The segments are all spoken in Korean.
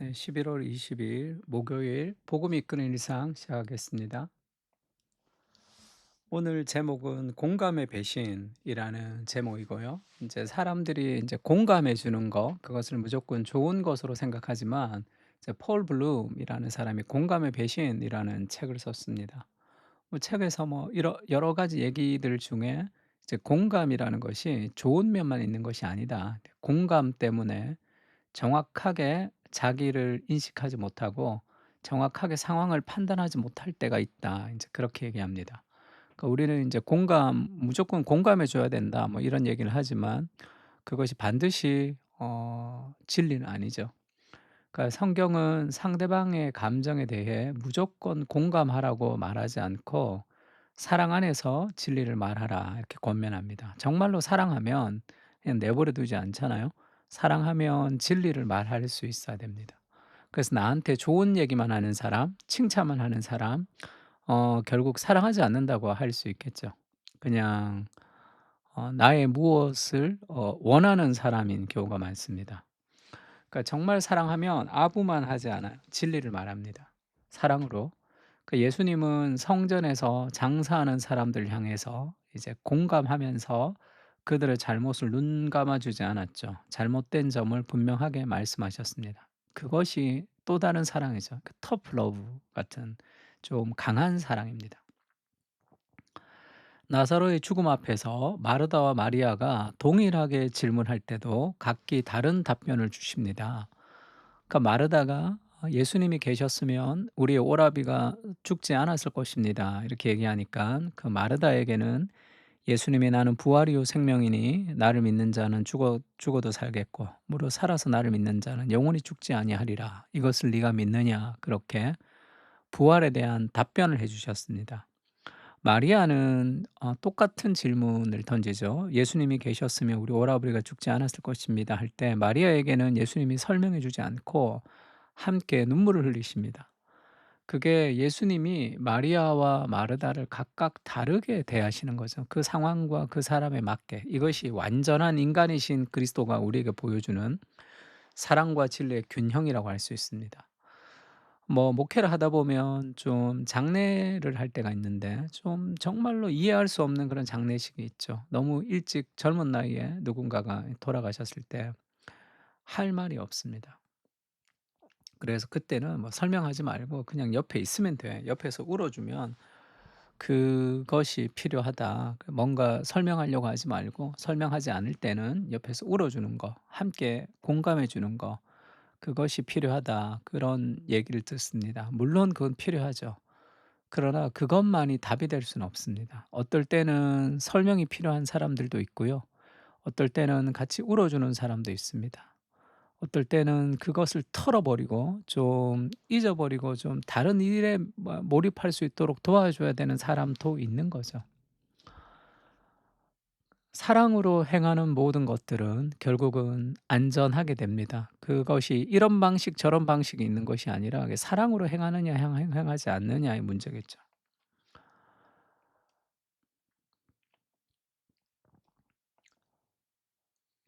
네, 11월 20일 목요일 복음 이끄는 일상 시작하겠습니다. 오늘 제목은 공감의 배신이라는 제목이고요. 이제 사람들이 이제 공감해 주는 거, 그것을 무조건 좋은 것으로 생각하지만 이제 폴 블룸이라는 사람이 공감의 배신이라는 책을 썼습니다. 뭐 책에서 뭐 여러 가지 얘기들 중에 이제 공감이라는 것이 좋은 면만 있는 것이 아니다. 공감 때문에 정확하게 자기를 인식하지 못하고 정확하게 상황을 판단하지 못할 때가 있다. 인제 그렇게 얘기합니다. 그러니까 우리는 인제 공감 무조건 공감해 줘야 된다 뭐 이런 얘기를 하지만 그것이 반드시 진리는 아니죠. 그러니까 성경은 상대방의 감정에 대해 무조건 공감하라고 말하지 않고 "사랑 안에서 진리를 말하라." 이렇게 권면합니다. 정말로 사랑하면 그냥 내버려 두지 않잖아요. 사랑하면 진리를 말할 수 있어야 됩니다. 그래서 나한테 좋은 얘기만 하는 사람, 칭찬만 하는 사람 결국 사랑하지 않는다고 할 수 있겠죠. 그냥 나의 무엇을 원하는 사람인 경우가 많습니다. 그러니까 정말 사랑하면 아부만 하지 않아요. 진리를 말합니다. 사랑으로. 그 예수님은 성전에서 장사하는 사람들 향해서 이제 공감하면서 그들의 잘못을 눈감아 주지 않았죠. 잘못된 점을 분명하게 말씀하셨습니다. 그것이 또 다른 사랑이죠. 그 터프 러브 같은 좀 강한 사랑입니다. 나사로의 죽음 앞에서 마르다와 마리아가 동일하게 질문할 때도 각기 다른 답변을 주십니다. 그러니까 마르다가 예수님이 계셨으면 우리의 오라비가 죽지 않았을 것입니다." 이렇게 얘기하니까 그 마르다에게는 예수님이 "나는 부활이요 생명이니 나를 믿는 자는 죽어도 살겠고 무릇 살아서 나를 믿는 자는 영원히 죽지 아니하리라. 이것을 네가 믿느냐?" 그렇게 부활에 대한 답변을 해 주셨습니다. 마리아는 똑같은 질문을 던지죠. "예수님이 계셨으면 우리 오라버니가 죽지 않았을 것입니다." 할 때 마리아에게는 예수님이 설명해 주지 않고 함께 눈물을 흘리십니다. 그게 예수님이 마리아와 마르다를 각각 다르게 대하시는 거죠. 그 상황과 그 사람에 맞게. 이것이 완전한 인간이신 그리스도가 우리에게 보여주는 사랑과 진리의 균형이라고 할 수 있습니다. 뭐 목회를 하다 보면 좀 장례를 할 때가 있는데 좀 정말로 이해할 수 없는 그런 장례식이 있죠. 너무 일찍 젊은 나이에 누군가가 돌아가셨을 때 할 말이 없습니다. 그래서 그때는 뭐 설명하지 말고 그냥 옆에 있으면 돼. 옆에서 울어주면 그것이 필요하다. 뭔가 설명하려고 하지 말고 설명하지 않을 때는 옆에서 울어주는 거, 함께 공감해 주는 거, 그것이 필요하다. 그런 얘기를 듣습니다. 물론 그건 필요하죠. 그러나 그것만이 답이 될 수는 없습니다. 어떨 때는 설명이 필요한 사람들도 있고요. 어떨 때는 같이 울어주는 사람도 있습니다. 어떨 때는 그것을 털어버리고 좀 잊어버리고 좀 다른 일에 몰입할 수 있도록 도와줘야 되는 사람도 있는 거죠. 사랑으로 행하는 모든 것들은 결국은 안전하게 됩니다. 그것이 이런 방식 저런 방식이 있는 것이 아니라 사랑으로 행하느냐 행하지 않느냐의 문제겠죠.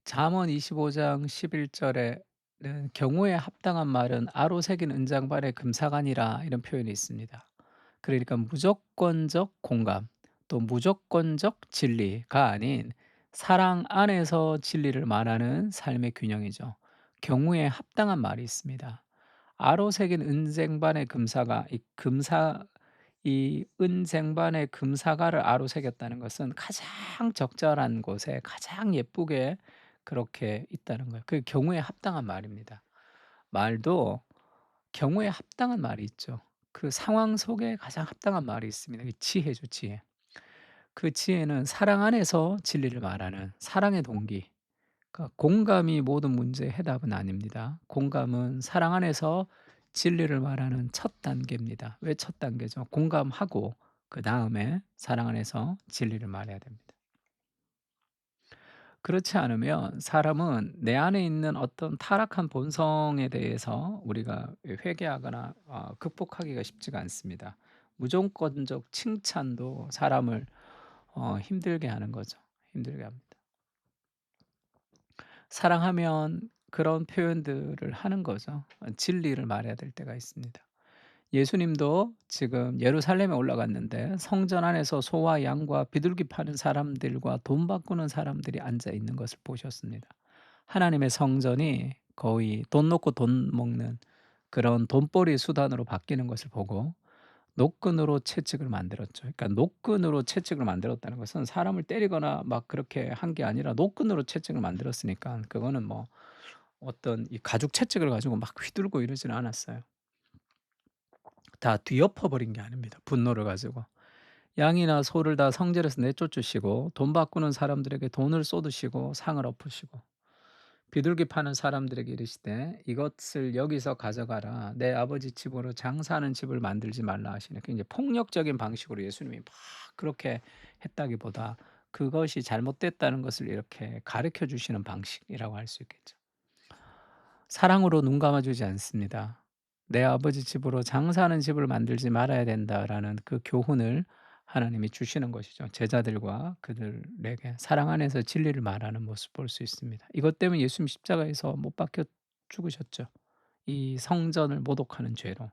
잠언 25장 11 절에는 "경우에 합당한 말은 아로 새긴 은장반의 금사간이라." 이런 표현이 있습니다. 그러니까 무조건적 공감 또 무조건적 진리가 아닌 사랑 안에서 진리를 말하는 삶의 균형이죠. 경우에 합당한 말이 있습니다. 아로 새긴 은쟁반의 금사가 이 은쟁반의 금사가를 아로 새겼다는 것은 가장 적절한 곳에 가장 예쁘게 그렇게 있다는 거예요. 그 경우에 합당한 말입니다. 말도 경우에 합당한 말이 있죠. 그 상황 속에 가장 합당한 말이 있습니다. 그 지혜죠, 지혜. 그 지혜는 사랑 안에서 진리를 말하는 사랑의 동기. 그러니까 공감이 모든 문제의 해답은 아닙니다. 공감은 사랑 안에서 진리를 말하는 첫 단계입니다. 왜 첫 단계죠? 공감하고 그다음에 사랑 안에서 진리를 말해야 됩니다. 그렇지 않으면 사람은 내 안에 있는 어떤 타락한 본성에 대해서 우리가 회개하거나 극복하기가 쉽지가 않습니다. 무조건적 칭찬도 사람을 힘들게 하는 거죠. 힘들게 합니다. 사랑하면 그런 표현들을 하는 거죠. 진리를 말해야 될 때가 있습니다. 예수님도 지금 예루살렘에 올라갔는데 성전 안에서 소와 양과 비둘기 파는 사람들과 돈 바꾸는 사람들이 앉아 있는 것을 보셨습니다. 하나님의 성전이 거의 돈 놓고 돈 먹는 그런 돈벌이 수단으로 바뀌는 것을 보고 노끈으로 채찍을 만들었죠. 그러니까 노끈으로 채찍을 만들었다는 것은 사람을 때리거나 막 그렇게 한 게 아니라 노끈으로 채찍을 만들었으니까 그거는 뭐 어떤 이 가죽 채찍을 가지고 막 휘두르고 이러지는 않았어요. 다 뒤엎어 버린 게 아닙니다, 분노를 가지고. 양이나 소를 다 성전에서 내쫓으시고 돈 바꾸는 사람들에게 돈을 쏟으시고 상을 엎으시고 비둘기 파는 사람들에게 이르시되 "이것을 여기서 가져가라. 내 아버지 집으로 장사하는 집을 만들지 말라." 하시는 굉장히 폭력적인 방식으로 예수님이 막 그렇게 했다기보다 그것이 잘못됐다는 것을 이렇게 가르쳐 주시는 방식이라고 할 수 있겠죠. 사랑으로 눈 감아 주지 않습니다. "내 아버지 집으로 장사하는 집을 만들지 말아야 된다."라는 그 교훈을 하나님이 주시는 것이죠. 제자들과 그들에게 사랑 안에서 진리를 말하는 모습 볼 수 있습니다. 이것 때문에 예수님 십자가에서 못 박혀 죽으셨죠. 이 성전을 모독하는 죄로.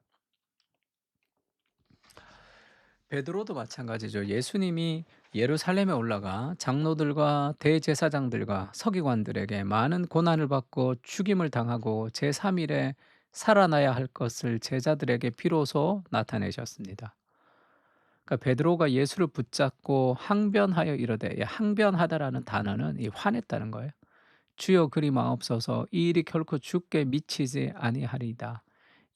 베드로도 마찬가지죠. 예수님이 예루살렘에 올라가 장로들과 대제사장들과 서기관들에게 많은 고난을 받고 죽임을 당하고 제3 일에 살아나야 할 것을 제자들에게 비로소 나타내셨습니다. 그러니까 베드로가 예수를 붙잡고 항변하여 이르되, 이 항변하다라는 단어는 이 화냈다는 거예요. 주여 그리 마옵소서, 이 일이 결코 주께 미치지 아니하리이다.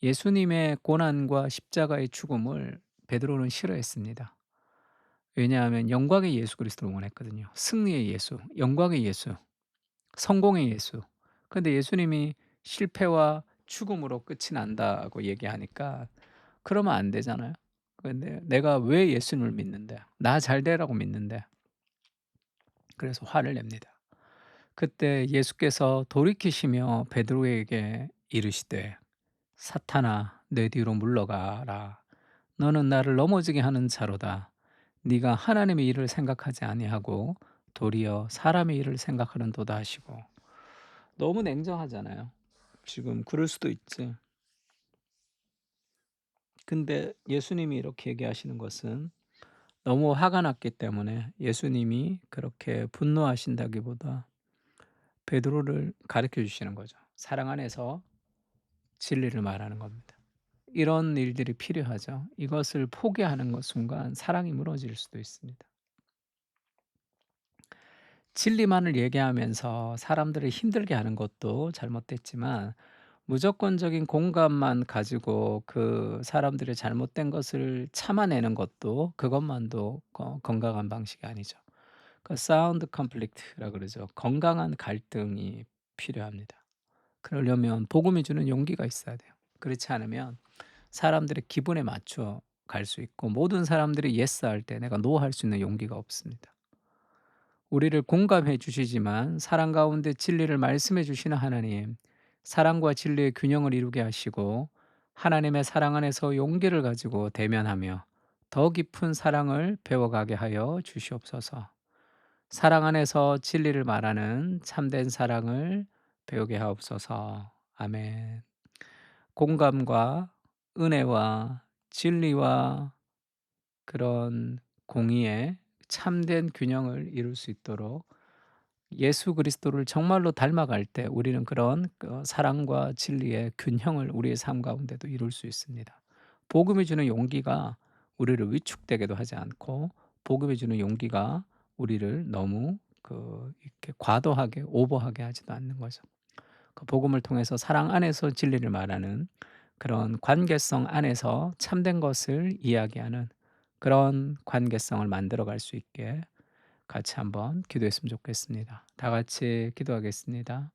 예수님의 고난과 십자가의 죽음을 베드로는 싫어했습니다. 왜냐하면 영광의 예수 그리스도를 원했거든요. 승리의 예수, 영광의 예수, 성공의 예수. 근데 예수님이 실패와 죽음으로 끝이 난다고 얘기하니까 그러면 안 되잖아요. 근데 내가 왜 예수님을 믿는데, 나 잘 되라고 믿는데. 그래서 화를 냅니다. 그때 예수께서 돌이키시며 베드로에게 이르시되 사탄아 내 뒤로 물러가라. 너는 나를 넘어지게 하는 자로다. 네가 하나님의 일을 생각하지 아니하고 도리어 사람의 일을 생각하는도다 하시고. 너무 냉정하잖아요. 지금 그럴 수도 있지. 근데 예수님이 이렇게 얘기하시는 것은 너무 화가 났기 때문에 예수님이 그렇게 분노하신다기보다 베드로를 가르쳐 주시는 거죠. 사랑 안에서 진리를 말하는 겁니다. 이런 일들이 필요하죠. 이것을 포기하는 것 순간 사랑이 무너질 수도 있습니다. 진리만을 얘기하면서 사람들을 힘들게 하는 것도 잘못됐지만 무조건적인 공감만 가지고 그 사람들의 잘못된 것을 참아내는 것도 그것만도 건강한 방식이 아니죠. 그 사운드 컨플릭트라 그러죠. 건강한 갈등이 필요합니다. 그러려면 복음이 주는 용기가 있어야 돼요. 그렇지 않으면 사람들의 기분에 맞춰 갈 수 있고 모든 사람들이 예스 할 때 내가 노 할 수 있는 용기가 없습니다. 우리를 공감해 주시지만 사랑 가운데 진리를 말씀해 주시는 하나님, 사랑과 진리의 균형을 이루게 하시고 하나님의 사랑 안에서 용기를 가지고 대면하며 더 깊은 사랑을 배워가게 하여 주시옵소서. 사랑 안에서 진리를 말하는 참된 사랑을 배우게 하옵소서. 아멘. 공감과 은혜와 진리와 그런 공의의 참된 균형을 이룰 수 있도록 예수 그리스도를 정말로 닮아갈 때 우리는 그런 사랑과 진리의 균형을 우리의 삶 가운데도 이룰 수 있습니다. 복음이 주는 용기가 우리를 위축되게도 하지 않고 복음이 주는 용기가 우리를 너무 이렇게 과도하게 오버하게 하지도 않는 거죠. 그 복음을 통해서 사랑 안에서 진리를 말하는 그런 관계성 안에서 참된 것을 이야기하는 그런 관계성을 만들어 갈 수 있게 같이 한번 기도했으면 좋겠습니다. 다 같이 기도하겠습니다.